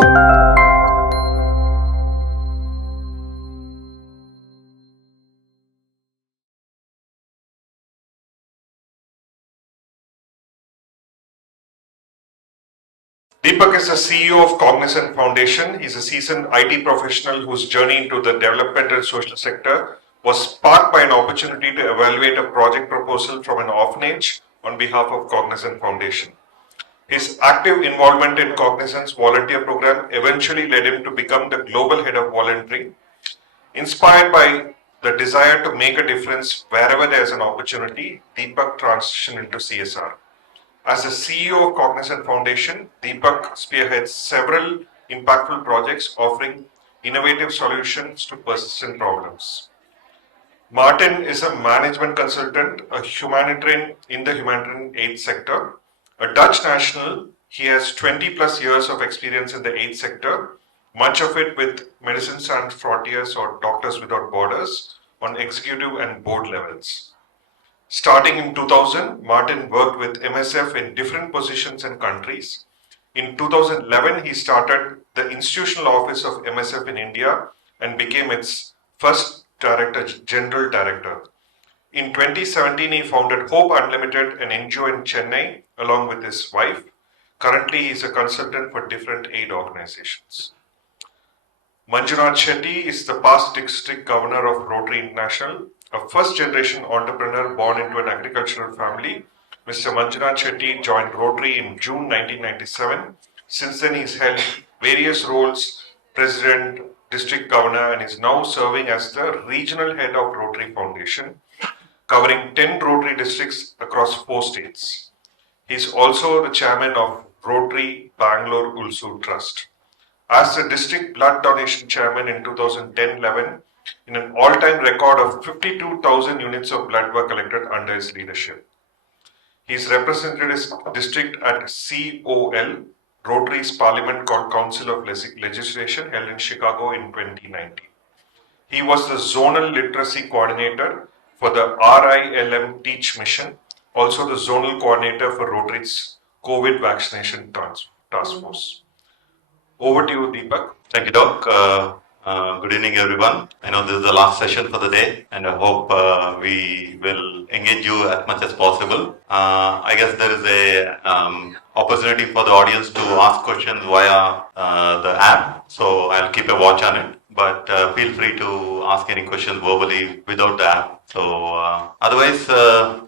Deepak is the CEO of Cognizant Foundation. He's a seasoned IT professional whose journey into the development and social sector was sparked by an opportunity to evaluate a project proposal from an orphanage on behalf of Cognizant Foundation. His active involvement in Cognizant's volunteer program eventually led him to become the global head of volunteering. Inspired by the desire to make a difference wherever there is an opportunity, Deepak transitioned into CSR. As the CEO of Cognizant Foundation, Deepak spearheads several impactful projects offering innovative solutions to persistent problems. Martin is a management consultant, a humanitarian in the humanitarian aid sector. A Dutch national, he has 20 plus years of experience in the aid sector, much of it with Medicine Sans Frontiers or Doctors Without Borders on executive and board levels. Starting in 2000, Martin worked with MSF in different positions and countries. In 2011, he started the institutional office of MSF in India and became its first general director. In 2017, he founded Hope Unlimited, an NGO in Chennai, along with his wife. Currently, he is a consultant for different aid organizations. Manjunath Shetty is the past district governor of Rotary International, a first-generation entrepreneur born into an agricultural family. Mr. Manjunath Shetty joined Rotary in June 1997. Since then, he's held various roles, president, district governor, and is now serving as the regional head of Rotary Foundation, covering 10 Rotary districts across 4 states. He's also the chairman of Rotary Bangalore Ulsu Trust. As the district blood donation chairman in 2010-11, in an all-time record of 52,000 units of blood were collected under his leadership. He's represented his district at COL, Rotary's Parliament called Council of Legislation, held in Chicago in 2019. He was the zonal literacy coordinator for the RILM Teach mission, also the zonal coordinator for Rotary's COVID vaccination task force. Over to you, Deepak. Thank you, Doc. Good evening, everyone. I know this is the last session for the day, and I hope we will engage you as much as possible. I guess there is a opportunity for the audience to ask questions via the app, so I'll keep a watch on it. But feel free to ask any questions verbally without the app. So otherwise,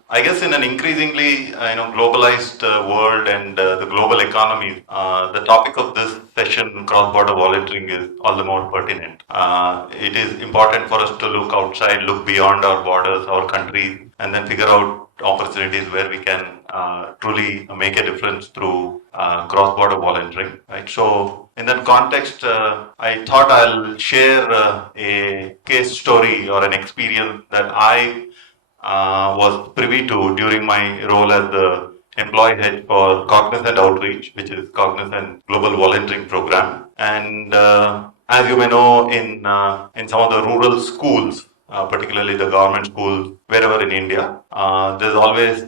I guess in an increasingly globalized world and the global economy, the topic of this session, cross-border volunteering, is all the more pertinent. It is important for us to look outside, look beyond our borders, our country, and then figure out opportunities where we can truly make a difference through cross-border volunteering. Right. So in that context, I thought I'll share a case story or an experience that I was privy to during my role as the employee head for Cognizant Outreach, which is Cognizant Global Volunteering Program. And as you may know, in some of the rural schools, particularly the government schools, wherever in India, there's always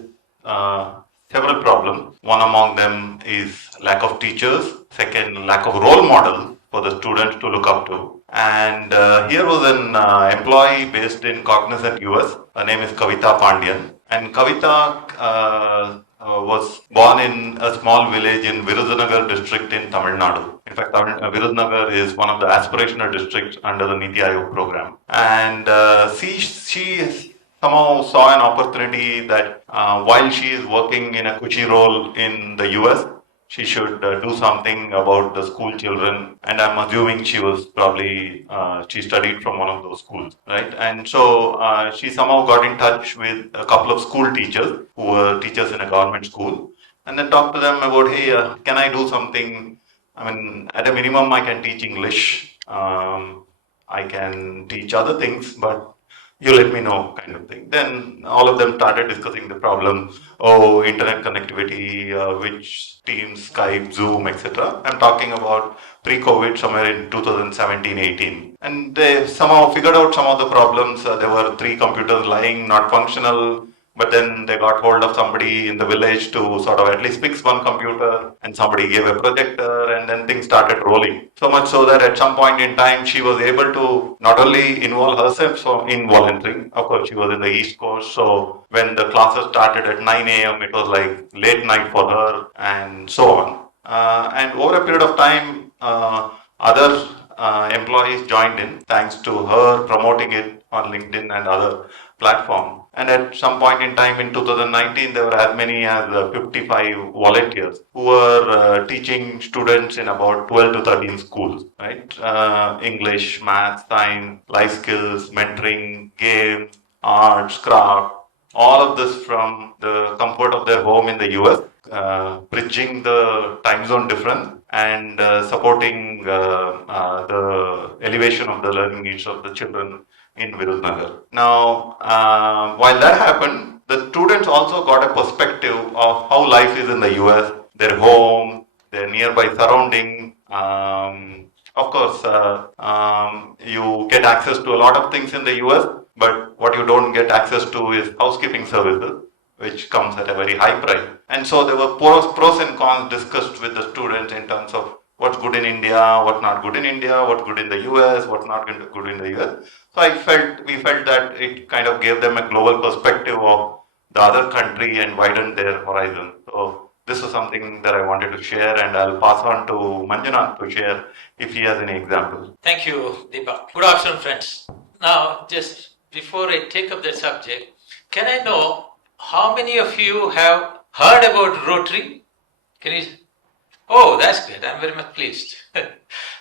several problems. One among them is lack of teachers. Second, lack of role models for the students to look up to. And here was an employee based in Cognizant, US. Her name is Kavita Pandian. And Kavita was born in a small village in Virudhunagar district in Tamil Nadu. In fact, Virudhunagar is one of the aspirational districts under the Niti Aayog program. And she somehow saw an opportunity that while she is working in a cushy role in the US, she should do something about the school children. And I'm assuming she was probably, she studied from one of those schools, right? And so she somehow got in touch with a couple of school teachers who were teachers in a government school, and then talked to them about, hey, can I do something? I mean, at a minimum, I can teach English. I can teach other things, but you let me know, kind of thing. Then all of them started discussing the problem. Oh, internet connectivity, which Teams, Skype, Zoom, etc. I'm talking about pre-COVID, somewhere in 2017-18. And they somehow figured out some of the problems. There were 3 computers lying, not functional. But then they got hold of somebody in the village to sort of at least fix one computer, and somebody gave a projector, and then things started rolling. So much so that at some point in time, she was able to not only involve herself in volunteering. Of course, she was in the East Coast, so when the classes started at 9 a.m., it was like late night for her, and so on. And over a period of time, other employees joined in thanks to her promoting it on LinkedIn and other platforms. And at some point in time in 2019, there were as many as 55 volunteers who were teaching students in about 12 to 13 schools, right? English, math, science, life skills, mentoring, games, arts, craft, all of this from the comfort of their home in the US, bridging the time zone difference and supporting the elevation of the learning needs of the children in Virudnagar. Now, while that happened, the students also got a perspective of how life is in the US, their home, their nearby surrounding. Of course, you get access to a lot of things in the US, but what you don't get access to is housekeeping services, which comes at a very high price. And so there were pros and cons discussed with the students in terms of what's good in India, what's not good in India, what's good in the US, what's not good in the US. So we felt that it kind of gave them a global perspective of the other country and widened their horizon. So this is something that I wanted to share, and I'll pass on to Manjunath to share if he has any examples. Thank you, Deepak. Good afternoon, friends. Now, just before I take up that subject, can I know how many of you have heard about Rotary? Can you? Oh, that's good. I'm very much pleased.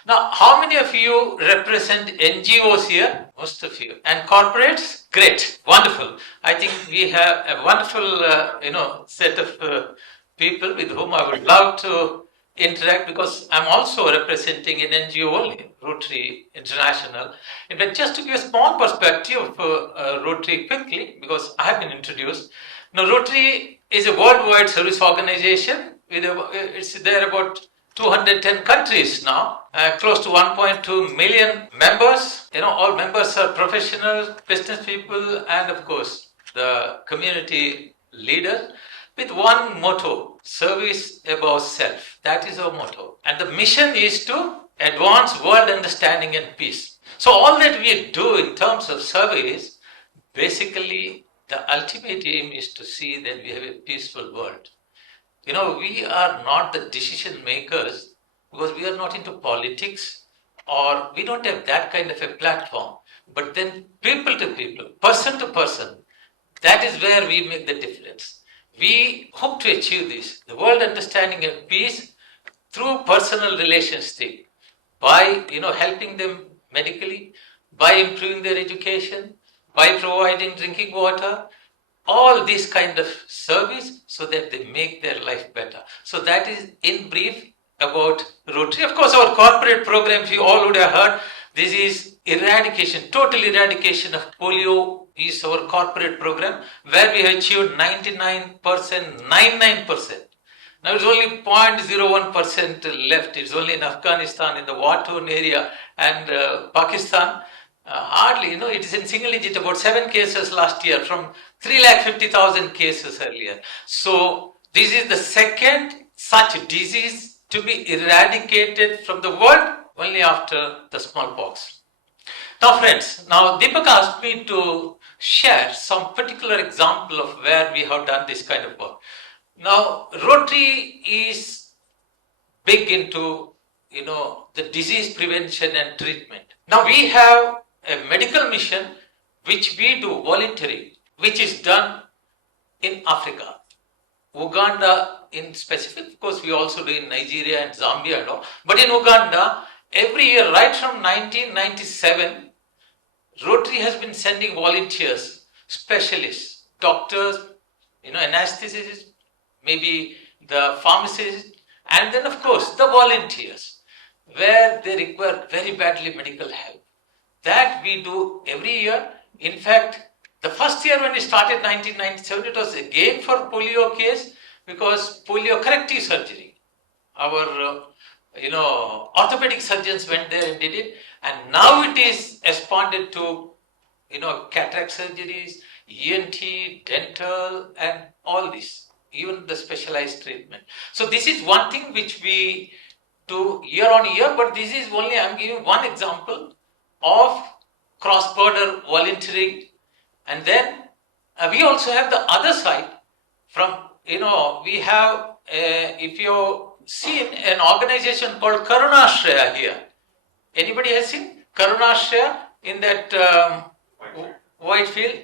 Now, how many of you represent NGOs here? Most of you. And corporates? Great. Wonderful. I think we have a wonderful, set of people with whom I would love to interact, because I'm also representing an NGO only, Rotary International. In fact, just to give a small perspective of Rotary quickly, because I have been introduced. Now, Rotary is a worldwide service organization. It's there about 210 countries now, close to 1.2 million members. All members are professionals, business people, and of course, the community leaders, with one motto: service above self. That is our motto. And the mission is to advance world understanding and peace. So all that we do in terms of service, basically the ultimate aim is to see that we have a peaceful world. We are not the decision makers because we are not into politics, or we don't have that kind of a platform. But then people to people, person to person, that is where we make the difference. We hope to achieve this, the world understanding and peace, through personal relationship, by helping them medically, by improving their education, by providing drinking water, all this kind of service, so that they make their life better. So that is in brief about Rotary. Of course, our corporate programs, you all would have heard, this is eradication, total eradication of polio is our corporate program, where we have achieved 99%, 99%. Now it's only 0.01% left. It's only in Afghanistan, in the war-torn area, and Pakistan. Hardly, it is in single digit, about 7 cases last year from 350,000 cases earlier. So this is the second such disease to be eradicated from the world, only after the smallpox. Now friends, Deepak asked me to share some particular example of where we have done this kind of work. Now, Rotary is big into, the disease prevention and treatment. Now we have a medical mission which we do volunteering, which is done in Africa, Uganda in specific. Of course, we also do in Nigeria and Zambia and all. But in Uganda, every year, right from 1997, Rotary has been sending volunteers, specialists, doctors, anesthetists, maybe the pharmacists, and then of course the volunteers, where they require very badly medical help. That we do every year. In fact, the first year when we started, 1997, it was again for polio case, because polio corrective surgery. Our, orthopedic surgeons went there and did it. And now it is expanded to, cataract surgeries, ENT, dental, and all this, even the specialized treatment. So this is one thing which we do year on year, but this is only, I'm giving one example of cross-border volunteering. And then we also have the other side from, we have, if you seen an organization called Karunashraya here. Anybody has seen Karunashraya in that white field?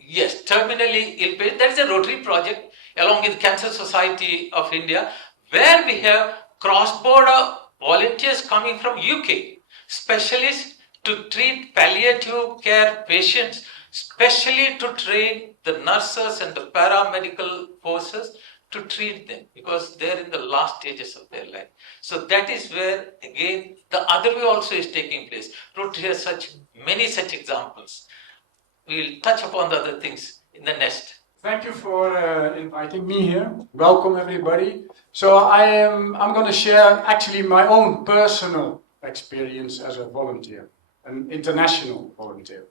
Yes, terminally ill patient. That is a Rotary project along with Cancer Society of India, where we have cross-border volunteers coming from UK, specialists to treat palliative care patients, especially to train the nurses and the paramedical forces to treat them because they're in the last stages of their life. So that is where, again, the other way also is taking place. Rotary has many such examples. We'll touch upon the other things in the next. Thank you for inviting me here. Welcome everybody. So I'm going to share actually my own personal experience as a volunteer, an international volunteer.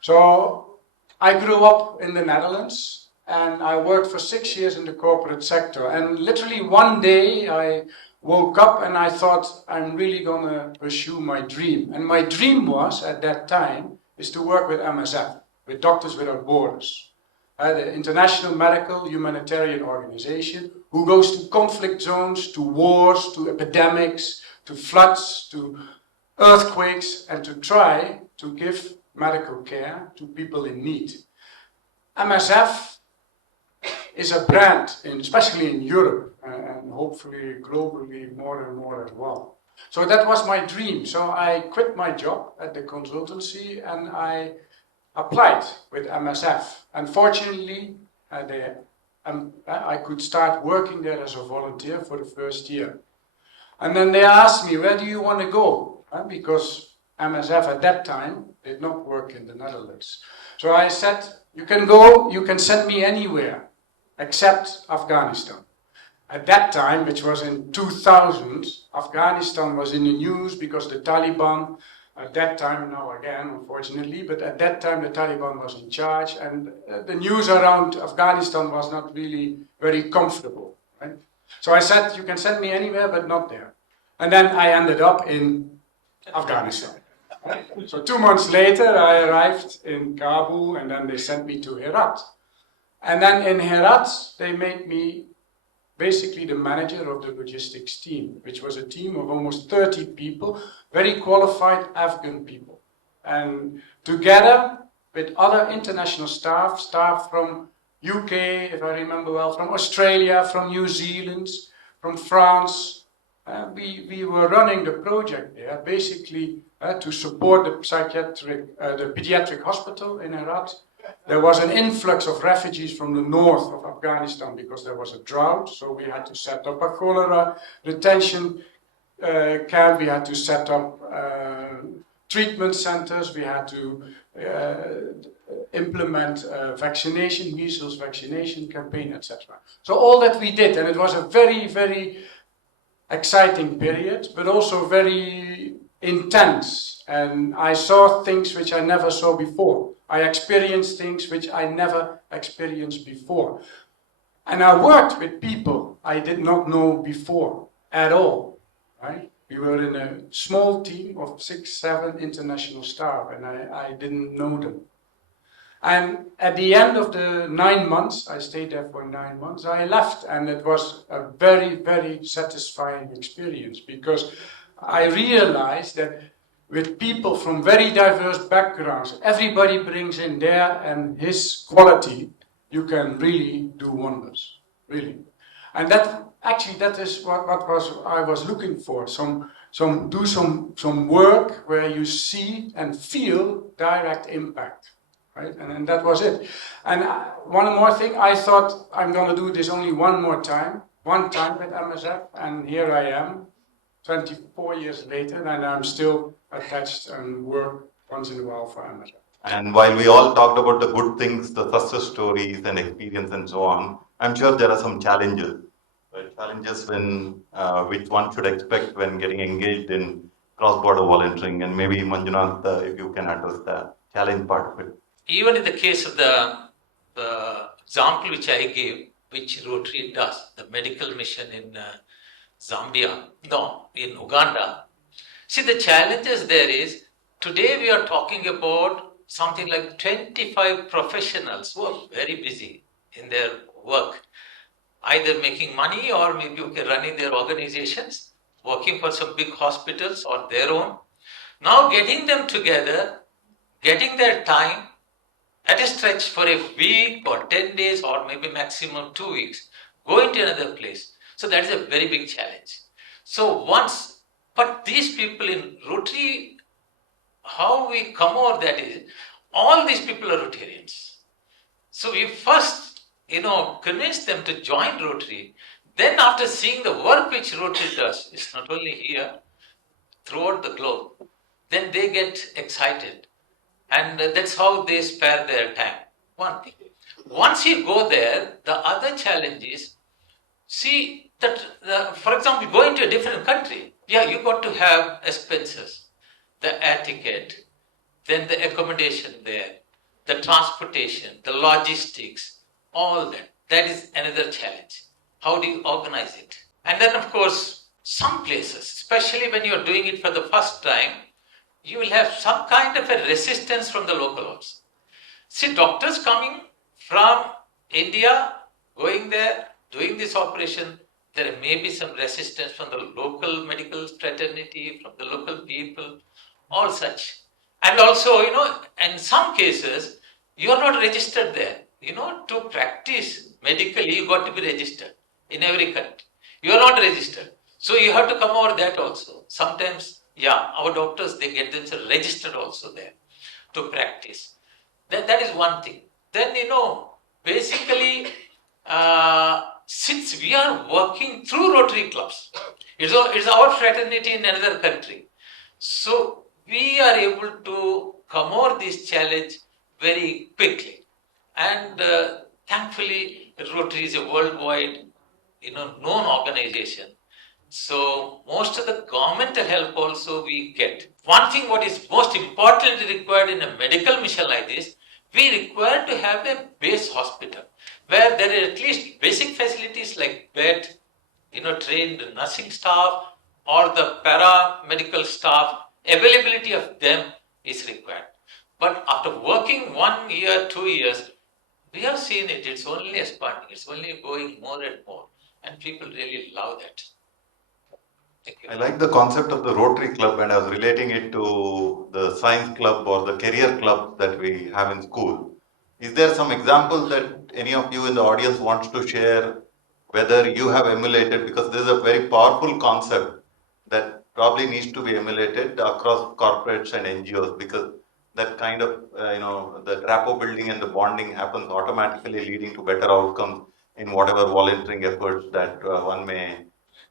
So I grew up in the Netherlands and I worked for 6 years in the corporate sector, and literally one day I woke up and I thought I'm really going to pursue my dream. And my dream was at that time is to work with MSF, with Doctors Without Borders. The international medical humanitarian organization who goes to conflict zones, to wars, to epidemics, to floods, to earthquakes, and to try to give medical care to people in need. MSF is a brand, especially in Europe, and hopefully globally more and more as well. So that was my dream. So I quit my job at the consultancy and I applied with MSF. Unfortunately, I could start working there as a volunteer for the first year. And then they asked me, where do you want to go? Because MSF at that time did not work in the Netherlands. So I said, you can go, you can send me anywhere except Afghanistan. At that time, which was in 2000, Afghanistan was in the news because the Taliban, at that time, now again, unfortunately, but at that time the Taliban was in charge, and the news around Afghanistan was not really very comfortable. Right? So I said, you can send me anywhere, but not there. And then I ended up in Afghanistan. Right? So 2 months later, I arrived in Kabul, and then they sent me to Herat. And then in Herat, they made me basically the manager of the logistics team, which was a team of almost 30 people, very qualified Afghan people. And together with other international staff from UK, if I remember well, from Australia, from New Zealand, from France, we were running the project there, basically to support the pediatric hospital in Herat. There was an influx of refugees from the north of Afghanistan because there was a drought, so we had to set up a cholera retention camp, we had to set up treatment centers, we had to implement vaccination, measles vaccination campaign, etc. So all that we did, and it was a very, very exciting period, but also very intense, and I saw things which I never saw before. I experienced things which I never experienced before. And I worked with people I did not know before at all. Right? We were in a small team of 6, 7 international staff, and I didn't know them. And at the end of the 9 months, I stayed there for 9 months, I left, and it was a very, very satisfying experience because I realized that with people from very diverse backgrounds, everybody brings in their and his quality, you can really do wonders, really. And that is what I was looking for, some work where you see and feel direct impact, right? And that was it. And one more thing, I thought I'm going to do this only one time with MSF, and here I am, 24 years later, and I'm still attached and work once in a while for MSF. And while we all talked about the good things, the success stories and experience and so on, I'm sure there are some challenges. Right? Challenges which one should expect when getting engaged in cross-border volunteering, and maybe Manjunath, if you can address the challenge part of it. even in the case of the example which I gave, which Rotary does, the medical mission in in Uganda. See, the challenges there is, today we are talking about something like 25 professionals who are very busy in their work, either making money or maybe running their organizations, working for some big hospitals or their own. Now getting them together, getting their time at a stretch for a week or 10 days or maybe maximum 2 weeks, going to another place. So that is a very big challenge. So but these people in Rotary, how we come over that is, all these people are Rotarians. So we first, convince them to join Rotary. Then after seeing the work which Rotary does, it's not only here, throughout the globe, then they get excited. And that's how they spare their time. One thing. Once you go there, the other challenge is, see that, for example, going to a different country, you got to have expenses, the air ticket, then the accommodation there, the transportation, the logistics, all that. That is another challenge. How do you organize it? And then, of course, some places, especially when you're doing it for the first time, you will have some kind of a resistance from the locals. See, doctors coming from India, going there, doing this operation, there may be some resistance from the local medical fraternity, from the local people, all such. And also, in some cases, you are not registered there. To practice medically, you got to be registered in every country. You are not registered. So you have to come over that also. Sometimes, our doctors, they get themselves registered also there to practice. That is one thing. Then, basically, since we are working through Rotary clubs, it's our fraternity in another country. So we are able to come over this challenge very quickly. And thankfully, Rotary is a worldwide, known organization. So most of the governmental help also we get. One thing what is most importantly required in a medical mission like this, we require to have a base hospital where there are at least basic facilities like bed, trained nursing staff or the paramedical staff, availability of them is required. But after working 1 year, 2 years, we have seen it's only expanding, it's only going more and more, and people really love that. Thank you. I like the concept of the Rotary Club, and I was relating it to the science club or the career club that we have in school. Is there some example that any of you in the audience wants to share, whether you have emulated, because this is a very powerful concept that probably needs to be emulated across corporates and NGOs, because that kind of, the rapport building and the bonding happens automatically, leading to better outcomes in whatever volunteering efforts that one may.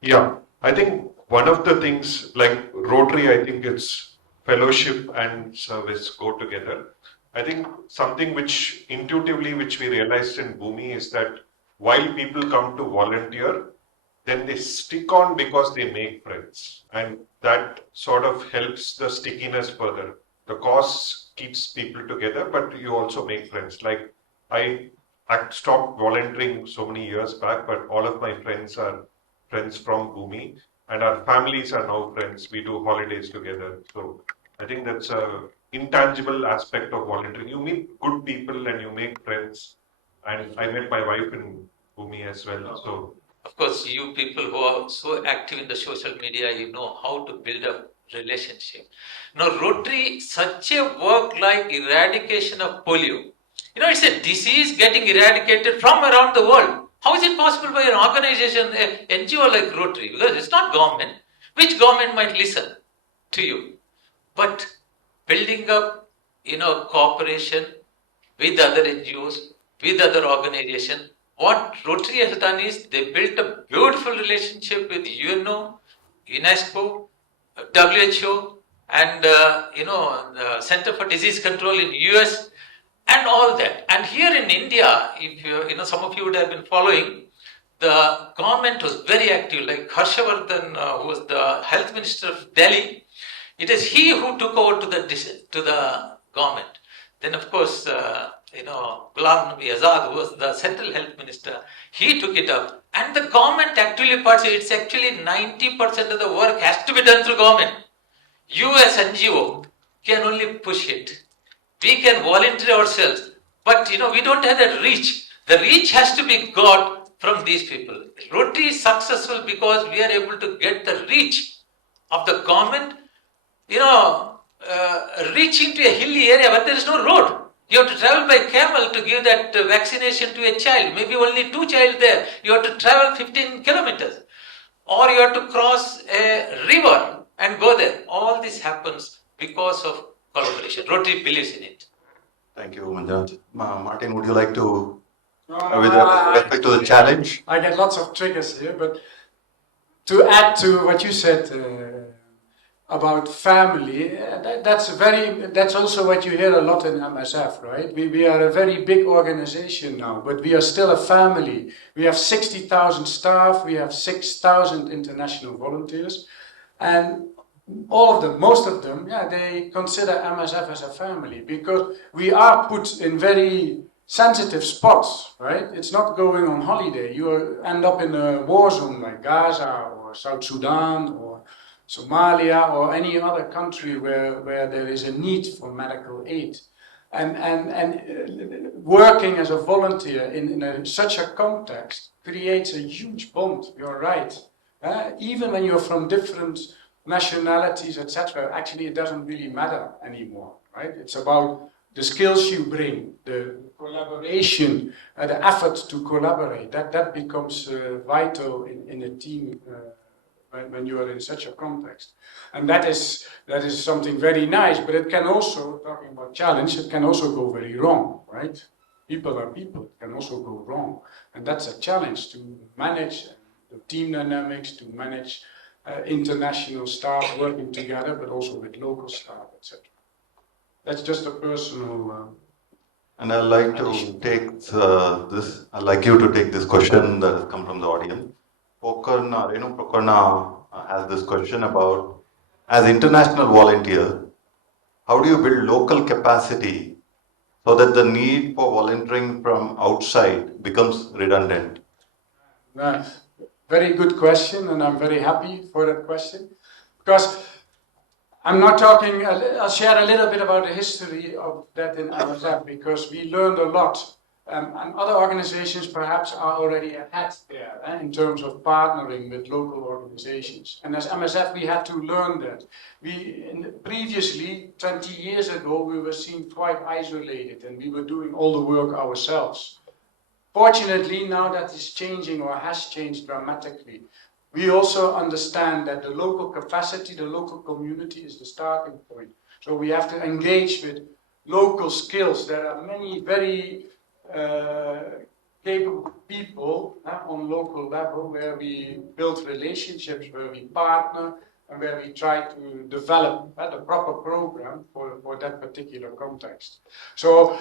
Yeah, I think one of the things like Rotary, I think it's fellowship and service go together. I think something which intuitively, which we realized in Bhumi is that while people come to volunteer, then they stick on because they make friends. And that sort of helps the stickiness further. The cause keeps people together, but you also make friends. Like I stopped volunteering so many years back, but all of my friends are friends from Bhumi, and our families are now friends. We do holidays together. So I think that's a intangible aspect of volunteering. You meet good people and you make friends. And I met my wife in Bhumi as well. So of course, you people who are so active in the social media, you know how to build a relationship. Now, Rotary, such a work like eradication of polio. It's a disease getting eradicated from around the world. How is it possible by an organization, an NGO like Rotary? Because it's not government. Which government might listen to you? But building up, cooperation with other NGOs, with other organizations. What Rotary has done is they built a beautiful relationship with UNO, UNESCO, WHO, and the Center for Disease Control in US, and all that. And here in India, if you, some of you would have been following, the government was very active. Like Harshavardhan, who was the Health Minister of Delhi, it is he who took over to the government. Then of course, Ghulam Nabi Azad, who was the central health minister, he took it up. And the government actually participated. It's actually 90% of the work has to be done through government. You as NGO can only push it. We can volunteer ourselves, but we don't have that reach. The reach has to be got from these people. Rotary is successful because we are able to get the reach of the government, reaching to a hilly area where there is no road. You have to travel by camel to give that vaccination to a child. Maybe only 2 children there. You have to travel 15 kilometers. Or you have to cross a river and go there. All this happens because of collaboration. Rotary believes in it. Thank you, Manjunath. Martin, would you like to, No, with respect to the challenge? I get lots of triggers here, but to add to what you said about family, that's also what you hear a lot in MSF, right? We are a very big organization now, but we are still a family. We have 60,000 staff, we have 6,000 international volunteers, and all of them, most of them, they consider MSF as a family because we are put in very sensitive spots, right? It's not going on holiday. You end up in a war zone like Gaza or South Sudan or Somalia or any other country where there is a need for medical aid. And working as a volunteer in such a context creates a huge bond, you're right. Even when you're from different nationalities, etc., actually it doesn't really matter anymore, right? It's about the skills you bring, the collaboration, the effort to collaborate. That becomes vital in a team when you are in such a context. And that is something very nice, but it can also, talking about challenge, it can also go very wrong, right? People are people, it can also go wrong. And that's a challenge to manage the team dynamics, to manage international staff working together, but also with local staff, etc. That's just a personal. And I'd like to take this. I'd like you to take this question that has come from the audience. Pokarna has this question about, as international volunteers, how do you build local capacity so that the need for volunteering from outside becomes redundant? Very good question, and I'm very happy for that question, because I'm not talking, I'll share a little bit about the history of that in MSF, because we learned a lot, and other organizations perhaps are already ahead there in terms of partnering with local organizations. And as MSF, we had to learn that. Previously, 20 years ago, we were seen quite isolated, and we were doing all the work ourselves. Fortunately, now that is changing or has changed dramatically. We also understand that the local capacity, the local community is the starting point. So we have to engage with local skills. There are many very capable people on local level where we build relationships, where we partner, and where we try to develop the proper program for that particular context. So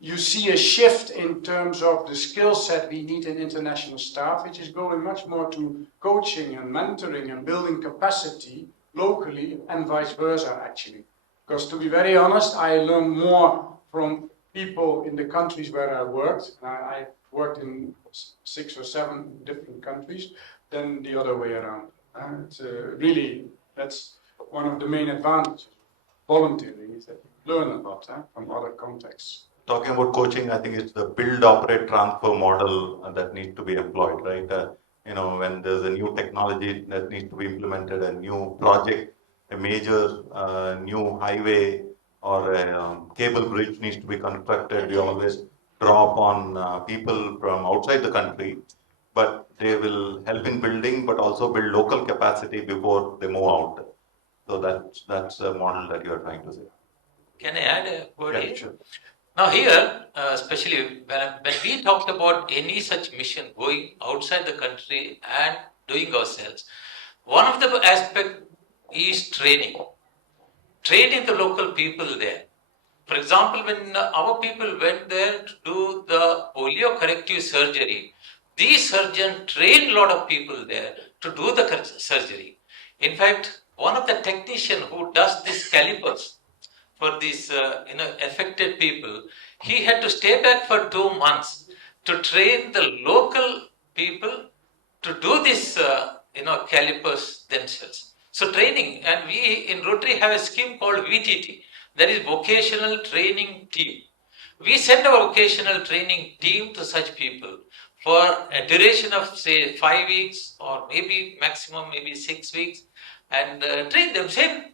you see a shift in terms of the skill set we need in international staff, which is going much more to coaching and mentoring and building capacity locally and vice versa, actually. Because to be very honest, I learn more from people in the countries where I worked. I worked in 6 or 7 different countries than the other way around. Really, that's one of the main advantages of volunteering, is that you learn a lot from other contexts. Talking about coaching, I think it's the build, operate, transfer model that needs to be employed, right? When there's a new technology that needs to be implemented, a new project, a major new highway or a cable bridge needs to be constructed, you always draw upon people from outside the country, but they will help in building, but also build local capacity before they move out. So that's a model that you are trying to say. Can I add a word here? Sure. Now here, especially when we talked about any such mission going outside the country and doing ourselves, one of the aspects is training the local people there. For example, when our people went there to do the polio corrective surgery, these surgeons trained a lot of people there to do the surgery. In fact, one of the technicians who does these calipers, for these affected people, he had to stay back for 2 months to train the local people to do this calipers themselves. So training, and we in Rotary have a scheme called VTT, that is Vocational Training Team. We send our vocational training team to such people for a duration of say 5 weeks or maybe maximum maybe 6 weeks and train them. Same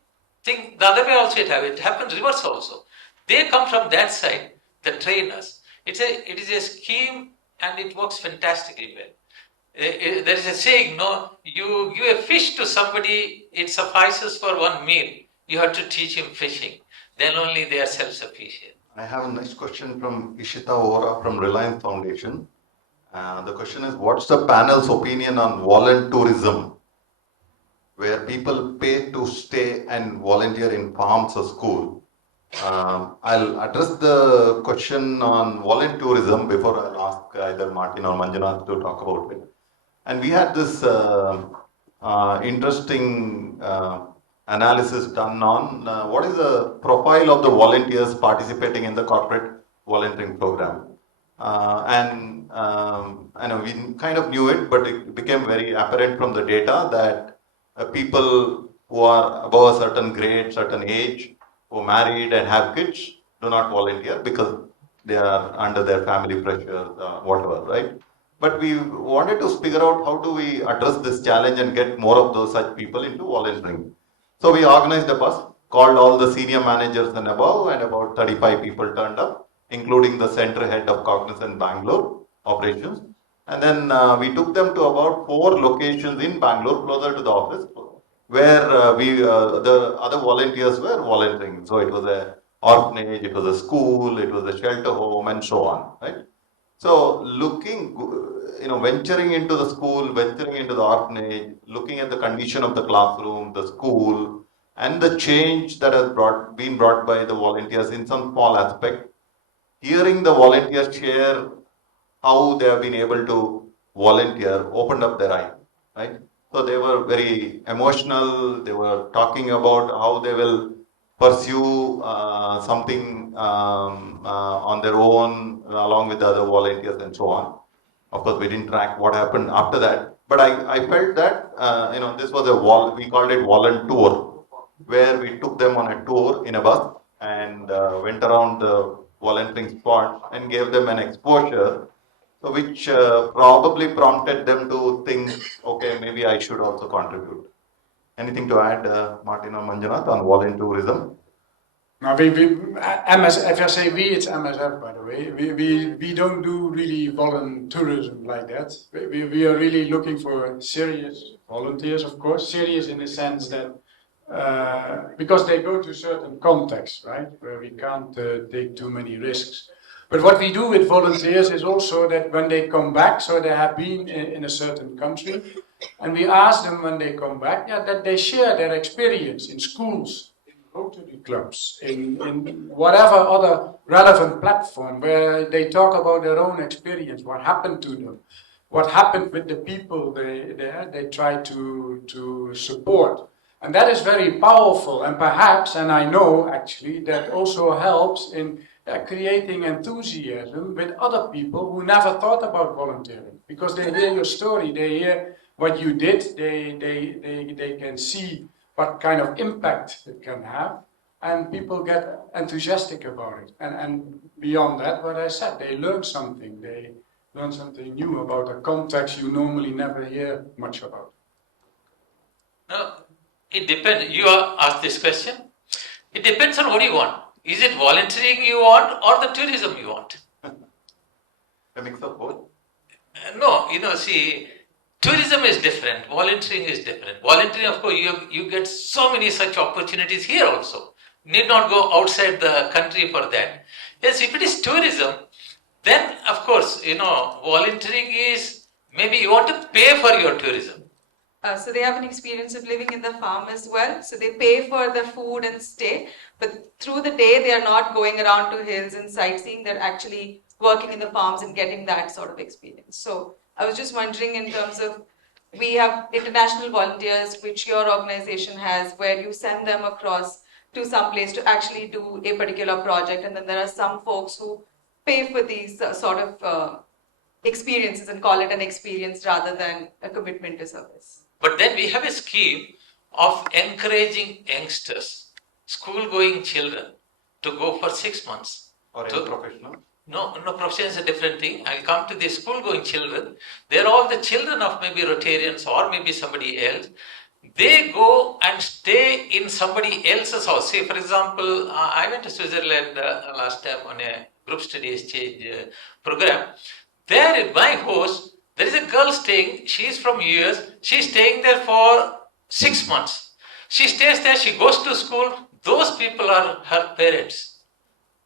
thing the other way also it happens reverse also. They come from that side, the trainers. It is a scheme and it works fantastically well. There is a saying, no, you give a fish to somebody, it suffices for one meal. You have to teach him fishing. Then only they are self-sufficient. I have a next question from Ishita Ora from Reliance Foundation. The question is, what's the panel's opinion on volunteerism, where people pay to stay and volunteer in farms or school? I'll address the question on volunteerism before I'll ask either Martin or Manjunath to talk about it. And we had this interesting analysis done on what is the profile of the volunteers participating in the corporate volunteering program. And I know we kind of knew it, but it became very apparent from the data that people who are above a certain grade, certain age, who are married and have kids do not volunteer because they are under their family pressure, whatever, right? But we wanted to figure out how do we address this challenge and get more of those such people into volunteering. So we organized a bus, called all the senior managers and above, and about 35 people turned up, including the center head of Cognizant Bangalore operations. And then we took them to about 4 locations in Bangalore, closer to the office, where the other volunteers were volunteering. So it was a orphanage, it was a school, it was a shelter home, and so on, right? So looking, venturing into the school, venturing into the orphanage, looking at the condition of the classroom, the school, and the change that has been brought by the volunteers in some small aspect, hearing the volunteers share how they have been able to volunteer, opened up their eyes, right? So they were very emotional, they were talking about how they will pursue something on their own along with the other volunteers and so on. Of course, we didn't track what happened after that, but I felt that this was we called it voluntour, where we took them on a tour in a bus and went around the volunteering spot and gave them an exposure, so which probably prompted them to think, okay, maybe I should also contribute. Anything to add, Martin or Manjunath, on volunteerism? Now, if I say we, it's MSF, by the way. We don't do really volunteerism like that. We are really looking for serious volunteers, of course. Serious in the sense that because they go to certain contexts, right, where we can't take too many risks. But what we do with volunteers is also that when they come back, so they have been in a certain country, and we ask them when they come back, that they share their experience in schools, in Rotary clubs, in whatever other relevant platform where they talk about their own experience, what happened to them, what happened with the people they try to support. And that is very powerful, and perhaps, and I know actually, that also helps in creating enthusiasm with other people who never thought about volunteering, because they hear your story, they hear what you did, they can see what kind of impact it can have, and people get enthusiastic about it. And beyond that, what I said, they learn something new about a context you normally never hear much about. No, it depends. You asked this question. It depends on what you want. Is it volunteering you want or the tourism you want? A mix of both? No, see, tourism is different, volunteering is different. Volunteering, of course, you get so many such opportunities here also. Need not go outside the country for that. Yes, if it is tourism, then of course, volunteering is, maybe you want to pay for your tourism. So they have an experience of living in the farm as well. So they pay for the food and stay, but through the day they are not going around to hills and sightseeing. They're actually working in the farms and getting that sort of experience. So I was just wondering, in terms of, we have international volunteers which your organization has, where you send them across to some place to actually do a particular project, and then there are some folks who pay for these sort of experiences and call it an experience rather than a commitment to service. But then we have a scheme of encouraging youngsters, school-going children, to go for 6 months. Or to- any professional? No, profession is a different thing. I'll come to the school-going children. They're all the children of maybe Rotarians or maybe somebody else. They go and stay in somebody else's house. Say, for example, I went to Switzerland last time on a group study exchange program. There in my host, there is a girl staying. She is from US. She's staying there for 6 months. She stays there. She goes to school. Those people are her parents.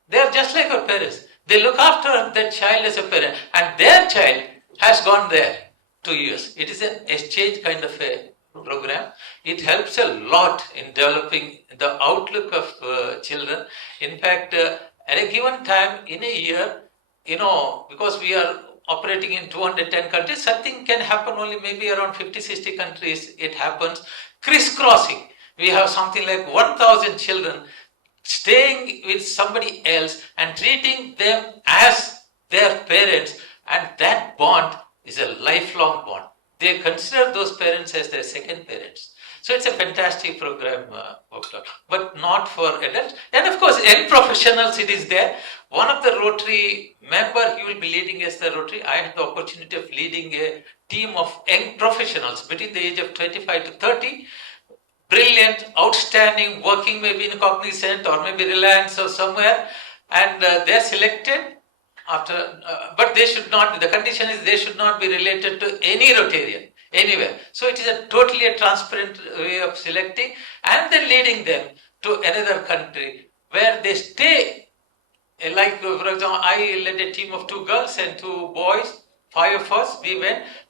They are just like her parents. They look after their child as a parent, and their child has gone there 2 years. It is an exchange kind of a program. It helps a lot in developing the outlook of children. In fact, at a given time in a year, because we are operating in 210 countries, something can happen only maybe around 50-60 countries. It happens crisscrossing. We have something like 1,000 children staying with somebody else and treating them as their parents, and that bond is a lifelong bond. They consider those parents as their second parents. So it's a fantastic program, but not for adults. And of course, young professionals, it is there. One of the Rotary member, he will be leading as the Rotary. I had the opportunity of leading a team of young professionals between the age of 25 to 30. Brilliant, outstanding, working maybe in Cognizant or maybe Reliance or somewhere, and they're selected after, but they should not, the condition is they should not be related to any Rotarian, anywhere. So it is a totally a transparent way of selecting, and then leading them to another country where they stay. Like, for example, I led a team of 2 girls and 2 boys, 5 of us,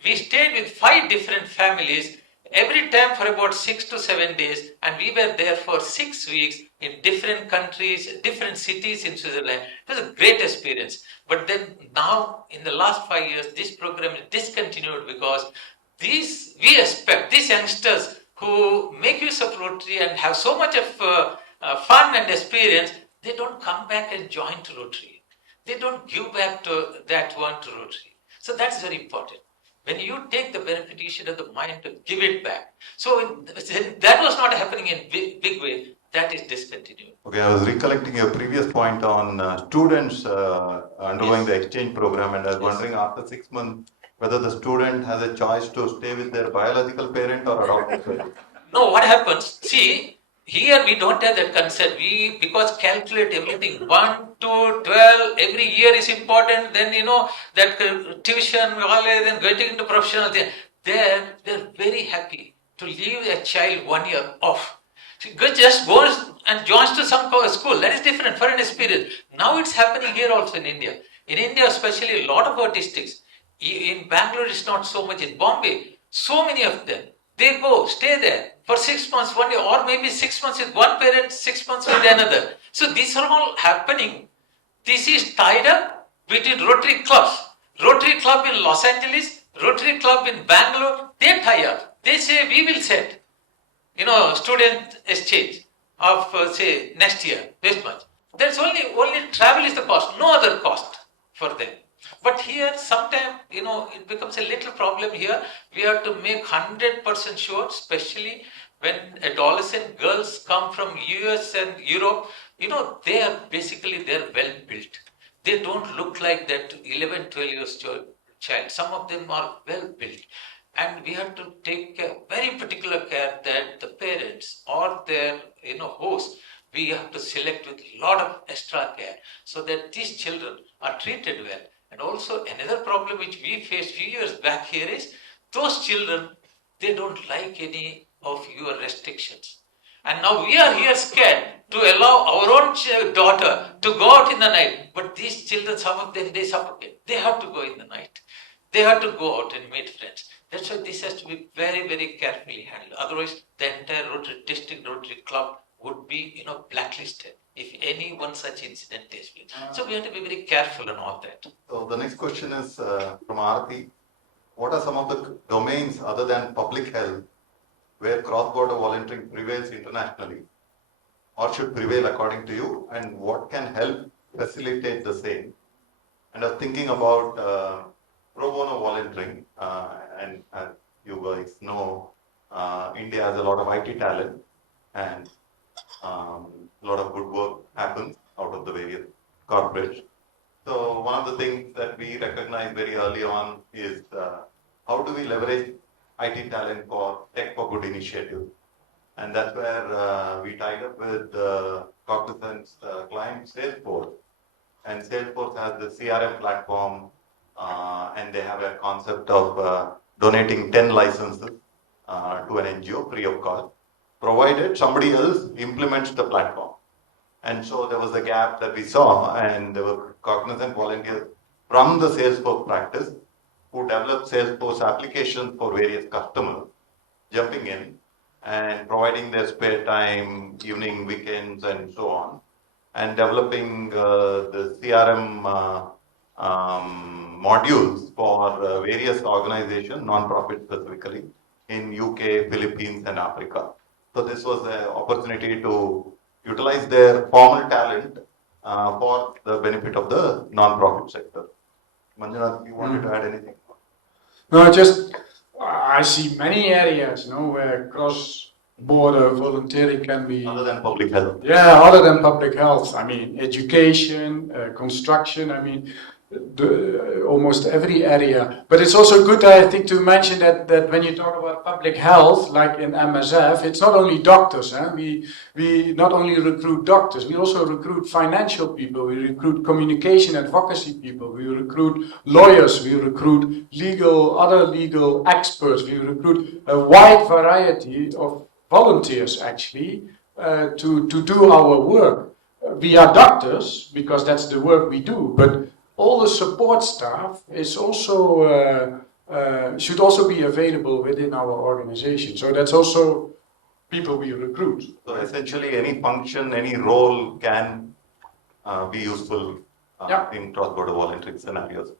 we stayed with 5 different families every time for about 6 to 7 days, and we were there for 6 weeks in different countries, different cities in Switzerland. It was a great experience. But then now, in the last 5 years, this program is discontinued because we expect these youngsters who make use of Rotary and have so much of fun and experience, they don't come back and join to Rotary. They don't give back to that one to Rotary. So that's very important. When you take the benefit, you should have the mind to give it back. So that was not happening in big way. That is discontinued. Okay, I was recollecting your previous point on students undergoing the exchange program, and I was wondering after 6 months whether the student has a choice to stay with their biological parent or adopted parent. No, what happens? See, here we don't have that concept. Because calculate everything. 1 to 12, every year is important. Then, that tuition, then getting into professional thing. They're very happy to leave a child 1 year off. So just goes and joins to some school. That is different for an experience. Now it's happening here also in India. In India, especially, a lot of our districts. In Bangalore, it's not so much. In Bombay, so many of them. They go, stay there for 6 months, 1 year, or maybe 6 months with one parent, 6 months with another. So these are all happening. This is tied up between Rotary clubs. Rotary club in Los Angeles, Rotary club in Bangalore, they tie up. They say, we will set, student exchange of, say, next year, this much. There's only travel is the cost, no other cost for them. But here, sometimes, it becomes a little problem here. We have to make 100% sure, especially when adolescent girls come from US and Europe, they're well built. They don't look like that 11, 12 years child. Some of them are well built. And we have to take very particular care that the parents or their, hosts, we have to select with a lot of extra care so that these children are treated well. And also another problem which we faced few years back here is those children, they don't like any of your restrictions. And now we are here scared to allow our own daughter to go out in the night. But these children, some of them, they suffocate. They have to go in the night. They have to go out and meet friends. That's why this has to be very, very carefully handled. Otherwise, the entire district Rotary Club would be, blacklisted if any one such incident takes place. So we have to be very careful on all that. So the next question is from Aarti. What are some of the domains other than public health where cross-border volunteering prevails internationally? or should prevail according to you, and what can help facilitate the same? And I was thinking about pro bono volunteering, and as you guys know, India has a lot of IT talent, and a lot of good work happens out of the various corporates. So one of the things that we recognize very early on is how do we leverage IT talent for tech for good initiatives? And that's where we tied up with Cognizant's client Salesforce. And Salesforce has the CRM platform, and they have a concept of donating 10 licenses to an NGO free of cost, provided somebody else implements the platform. And so there was a gap that we saw, and there were Cognizant volunteers from the Salesforce practice who developed Salesforce applications for various customers, jumping in and providing their spare time, evening, weekends, and so on, and developing the CRM modules for various organizations, non-profit specifically, in UK, Philippines, and Africa. So this was an opportunity to utilize their formal talent for the benefit of the non-profit sector. Manjunath, you wanted to add anything? No, just I see many areas, where cross-border volunteering can be. Other than public health. Yeah, other than public health. I mean, education, construction. I mean, almost every area. But it's also good, I think, to mention that when you talk about public health, like in MSF, it's not only doctors. We not only recruit doctors, we also recruit financial people, we recruit communication advocacy people, we recruit lawyers, we recruit other legal experts, we recruit a wide variety of volunteers, actually, to do our work. We are doctors, because that's the work we do, but all the support staff is also should also be available within our organization. So that's also people we recruit. So essentially, any function, any role can be useful in cross-border volunteering scenarios.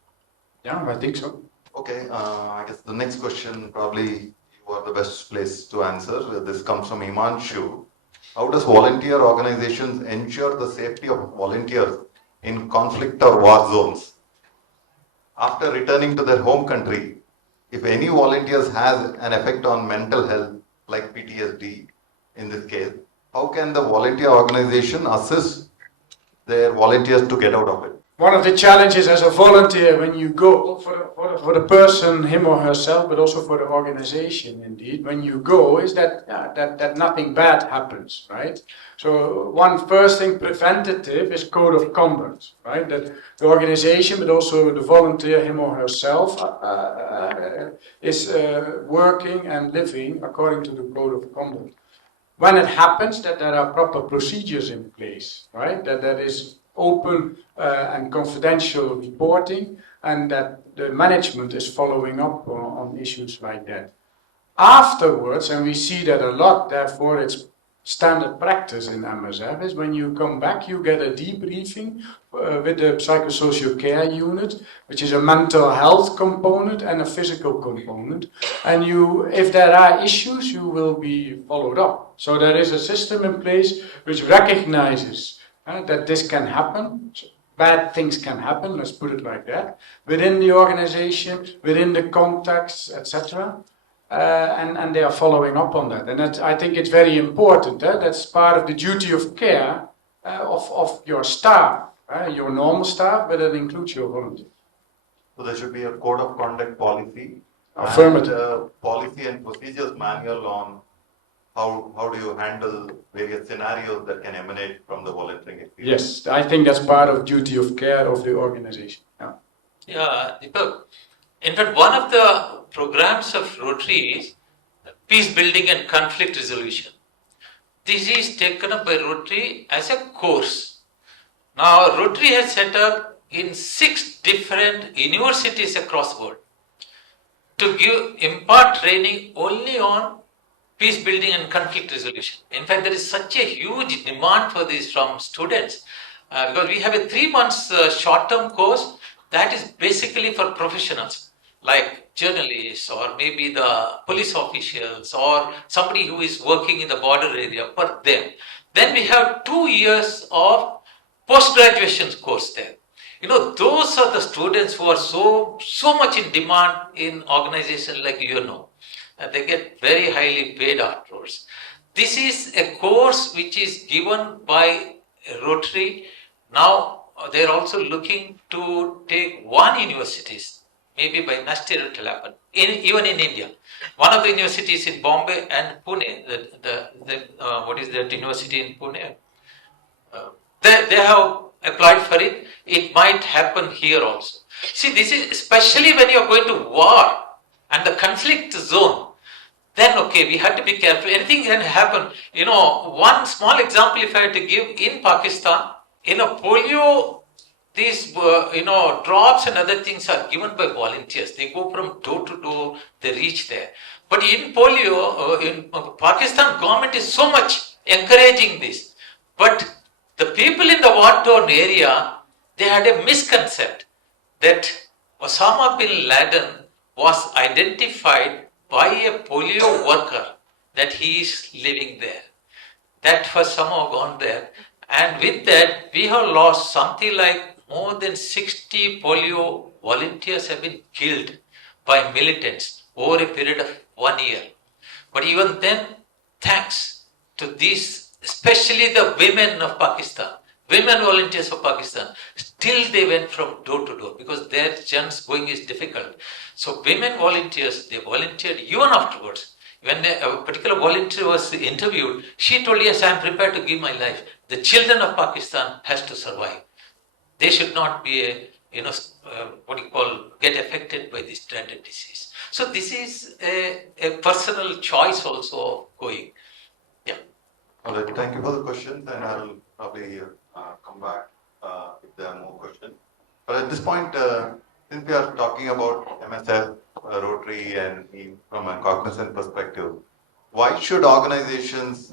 Yeah, I think so. Okay, I guess the next question probably you are the best place to answer. This comes from Himanshu. How does volunteer organizations ensure the safety of volunteers in conflict or war zones? After returning to their home country, if any volunteers has an effect on mental health, like PTSD in this case, how can the volunteer organization assist their volunteers to get out of it? One of the challenges as a volunteer when you go, for the person, him or herself, but also for the organization indeed, when you go, is that nothing bad happens, right? So one first thing preventative is code of conduct, right? That the organization, but also the volunteer, him or herself, is working and living according to the code of conduct. When it happens, that there are proper procedures in place, right? That is open and confidential reporting, and that the management is following up on issues like that. Afterwards, and we see that a lot, therefore it's standard practice in MSF, is when you come back, you get a debriefing with the psychosocial care unit, which is a mental health component and a physical component. And if there are issues, you will be followed up. So there is a system in place which recognizes that this can happen, bad things can happen, let's put it like that, within the organization, within the context, etc. And they are following up on that. And I think it's very important. That's part of the duty of care of your staff, your normal staff, but that includes your volunteers. So there should be a code of conduct policy, Affirmative. and a policy and procedures manual on how do you handle various scenarios that can emanate from the volunteering experience? Yes, I think that's part of duty of care of the organization. Yeah, Deepak. In fact, one of the programs of Rotary is peace building and conflict resolution. This is taken up by Rotary as a course. Now, Rotary has set up in 6 different universities across the world to impart training only on peace building and conflict resolution. In fact, there is such a huge demand for this from students because we have a 3 months short-term course that is basically for professionals like journalists or maybe the police officials or somebody who is working in the border area. For them, Then we have 2 years of post-graduation course there. Those are the students who are so much in demand in organizations like and they get very highly paid afterwards. This is a course which is given by Rotary. Now they are also looking to take one universities, maybe by next year it will happen, even in India. One of the universities in Bombay and Pune, what is that university in Pune? They have applied for it. It might happen here also. See, this is especially when you are going to war and the conflict zone. Then okay, we have to be careful. Anything can happen. One small example if I had to give, in Pakistan, polio, these drops and other things are given by volunteers. They go from door to door, they reach there. But in polio, in Pakistan, government is so much encouraging this. But the people in the war-torn area, they had a misconception that Osama bin Laden was identified by a polio worker, that he is living there. That was somehow gone there. And with that, we have lost something like more than 60 polio volunteers have been killed by militants over a period of 1 year. But even then, thanks to these, especially the women of Pakistan, women volunteers of Pakistan, still they went from door to door because their chance going is difficult. So women volunteers, they volunteered even afterwards. When a particular volunteer was interviewed, she told, yes, I am prepared to give my life. The children of has to survive. They should not be get affected by this dreaded disease. So this is a personal choice also of going. Yeah. All right, thank you for the questions, and I'll probably come back if there are more questions. But at this point, since we are talking about MSF, Rotary, and from a Cognizant perspective, why should organizations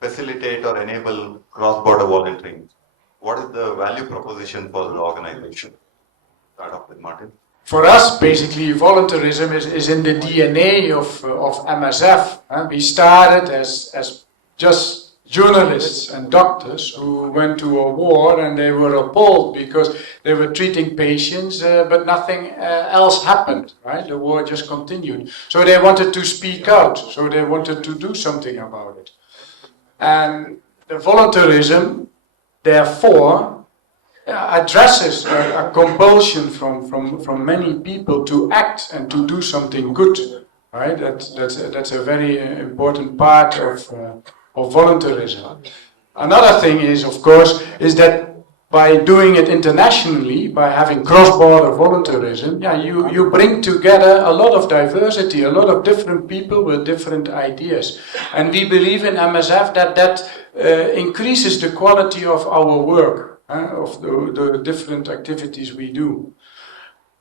facilitate or enable cross-border volunteering? What is the value proposition for the organization? Start off with Martin. For us, basically, volunteerism is in the DNA of MSF. We started as just journalists and doctors who went to a war and they were appalled because they were treating patients, but nothing else happened, right? The war just continued. So they wanted to speak out, so they wanted to do something about it. And the volunteerism, therefore, addresses a compulsion from many people to act and to do something good, right? That's a very important part of volunteerism. Another thing is, of course, is that by doing it internationally, by having cross-border volunteerism, you bring together a lot of diversity, a lot of different people with different ideas. And we believe in MSF that increases the quality of our work, of the different activities we do.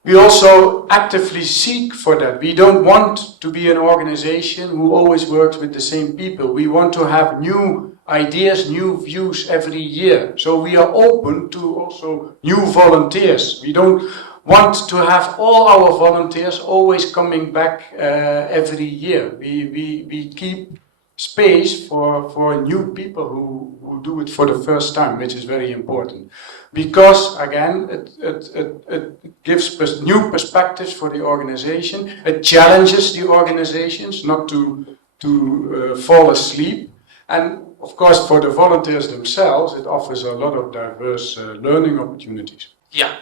We also actively seek for that. We don't want to be an organization who always works with the same people. We want to have new ideas, new views every year. So we are open to also new volunteers. We don't want to have all our volunteers always coming back every year. We keep space for new people who do it for the first time, which is very important. Because, again, it gives new perspectives for the organization. It challenges the organizations not to fall asleep. And, of course, for the volunteers themselves, it offers a lot of diverse learning opportunities. Yeah.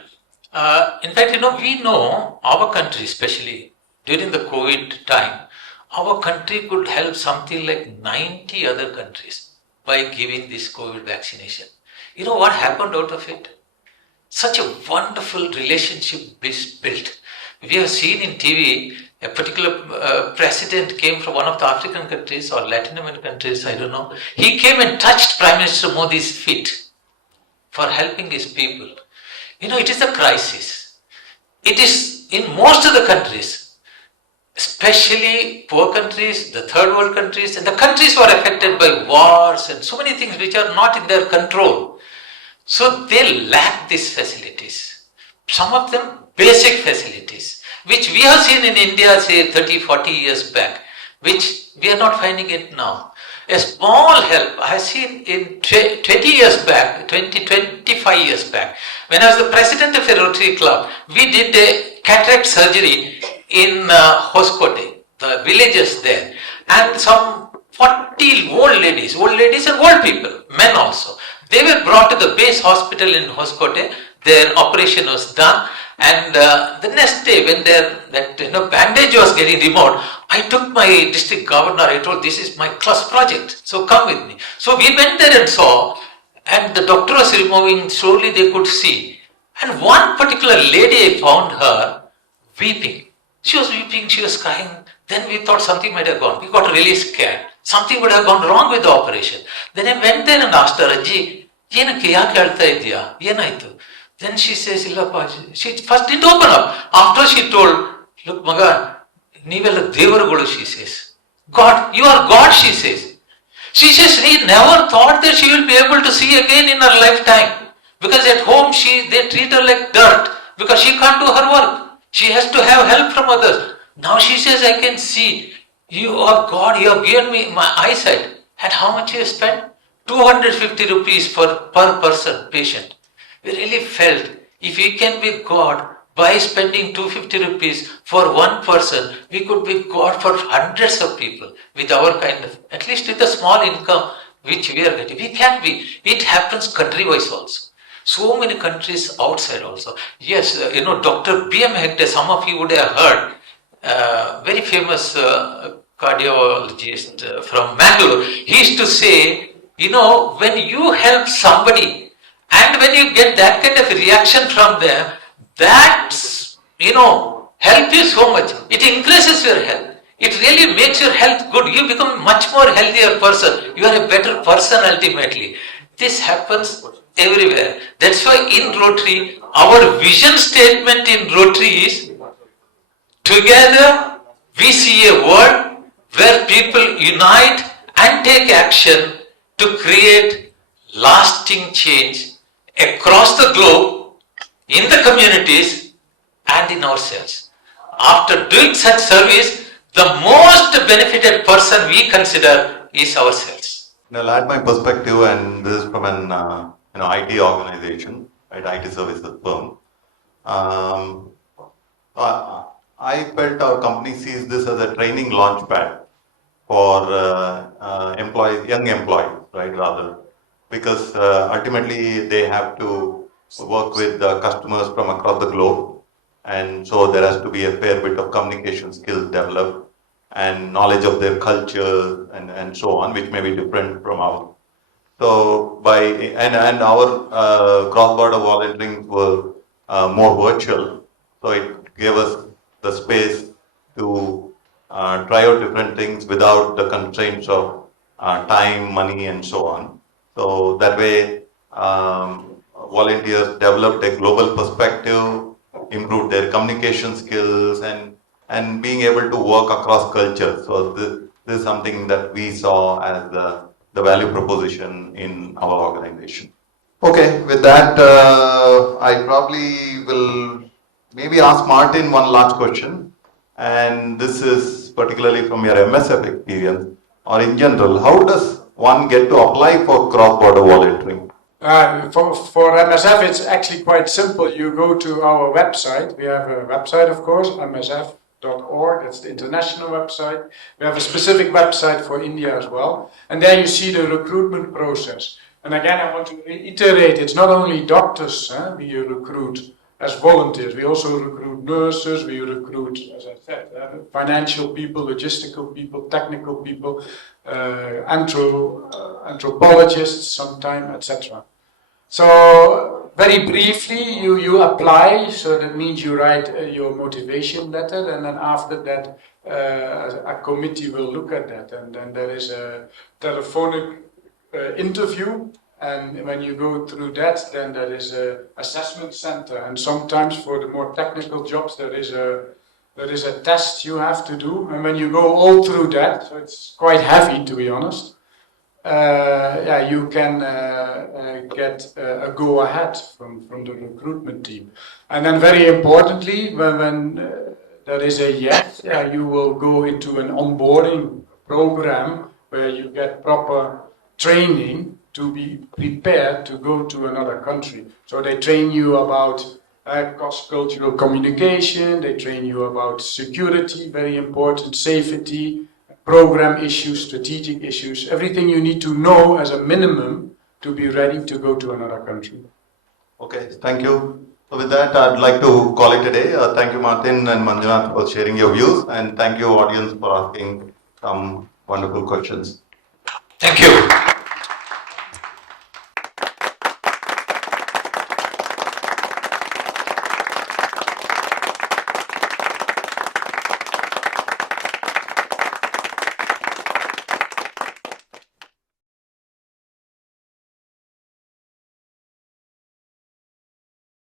In fact, we know our country, especially during the COVID time, our country could help something like 90 other countries by giving this COVID vaccination. You know what happened out of it? Such a wonderful relationship is built. We have seen in TV, a particular president came from one of the African countries or Latin American countries, I don't know. He came and touched Prime Minister Modi's feet for helping his people. It is a crisis. It is in most of the countries, especially poor countries, the third world countries, and the countries who are affected by wars and so many things which are not in their control. So they lack these facilities. Some of them basic facilities, which we have seen in India, say 30, 40 years back, which we are not finding it now. A small help. I seen in 20 years back, 25 years back, when I was the president of a Rotary club, we did a cataract surgery in Hoskote, the villages there, and some 40 old ladies and old people, men also. They were brought to the base hospital in Hoskote. Their operation was done, and the next day when that bandage was getting removed, I took my district governor. I told, this is my class project, so come with me. So we went there and saw, and the doctor was removing. Slowly they could see, and one particular lady, I found her weeping. She was weeping. She was crying. Then we thought something might have gone. We got really scared. Something would have gone wrong with the operation. Then I went there and asked her, Ajji, ಏನಕ್ಕೆ ಯಾಕೆ ಹೇಳ್ತಾ ಇದೆಯಾ ಏನಾಯ್ತು? Then she says, Illappa. She first didn't open up. After she told, look, Maga, ನೀವೆಲ್ಲ ದೇವರುಗಳು, she says. God, you are God, she says. She says, she never thought that she will be able to see again in her lifetime. Because at home, they treat her like dirt. Because she can't do her work. She has to have help from others. Now she says, I can see. You are God, you have given me my eyesight. And how much you spent? 250 rupees per person, patient. We really felt, if we can be God by spending 250 rupees for one person, we could be God for hundreds of people with our kind of, at least with a small income which we are getting. We can be. It happens country-wise also. So many countries outside also. Yes, Dr. B.M. Hegde, some of you would have heard, very famous cardiologist from Mangalore. He used to say, when you help somebody and when you get that kind of reaction from them, that's, help you so much. It increases your health. It really makes your health good. You become a much more healthier person. You are a better person ultimately. This happens everywhere. That's why in Rotary, our vision statement in Rotary is, together we see a world where people unite and take action to create lasting change across the globe, in the communities and in ourselves. After doing such service, the most benefited person we consider is ourselves. I'll add my perspective, and this is from an IT organization, right, IT services firm. I felt our company sees this as a training launch pad for employees, young employees, right, rather, because ultimately they have to work with customers from across the globe, and so there has to be a fair bit of communication skills developed and knowledge of their culture and so on, which may be different from ours. So and our cross-border volunteering were more virtual, so it gave us the space to try out different things without the constraints of time, money, and so on. So that way, volunteers developed a global perspective, improved their communication skills, and being able to work across cultures. So this is something that we saw as the value proposition in our organization. Okay, with that, I probably will maybe ask Martin one last question, and this is particularly from your MSF experience, or in general, how does one get to apply for cross-border volunteering? For MSF, it's actually quite simple. You go to our website. We have a website, of course, msf.org. That's the international website. We have a specific website for India as well. And there you see the recruitment process. And again, I want to reiterate, it's not only doctors we recruit as volunteers. We also recruit nurses, we recruit, as I said, financial people, logistical people, technical people, anthropologists sometimes, etc. So very briefly, you apply, so that means you write your motivation letter, and then after that a committee will look at that, and then there is a telephonic interview. And when you go through that, then there is an assessment center, and sometimes for the more technical jobs there is a test you have to do. And when you go all through that, so it's quite heavy, to be honest, you can get a go-ahead from the recruitment team. And then very importantly, when there is a yes, you will go into an onboarding program where you get proper training to be prepared to go to another country. So they train you about cross-cultural communication, they train you about security, very important, safety, program issues, strategic issues, everything you need to know as a minimum to be ready to go to another country. Okay, thank you. So with that, I'd like to call it a day. Thank you, Martin and Manjunath, for sharing your views, and thank you, audience, for asking some wonderful questions. Thank you.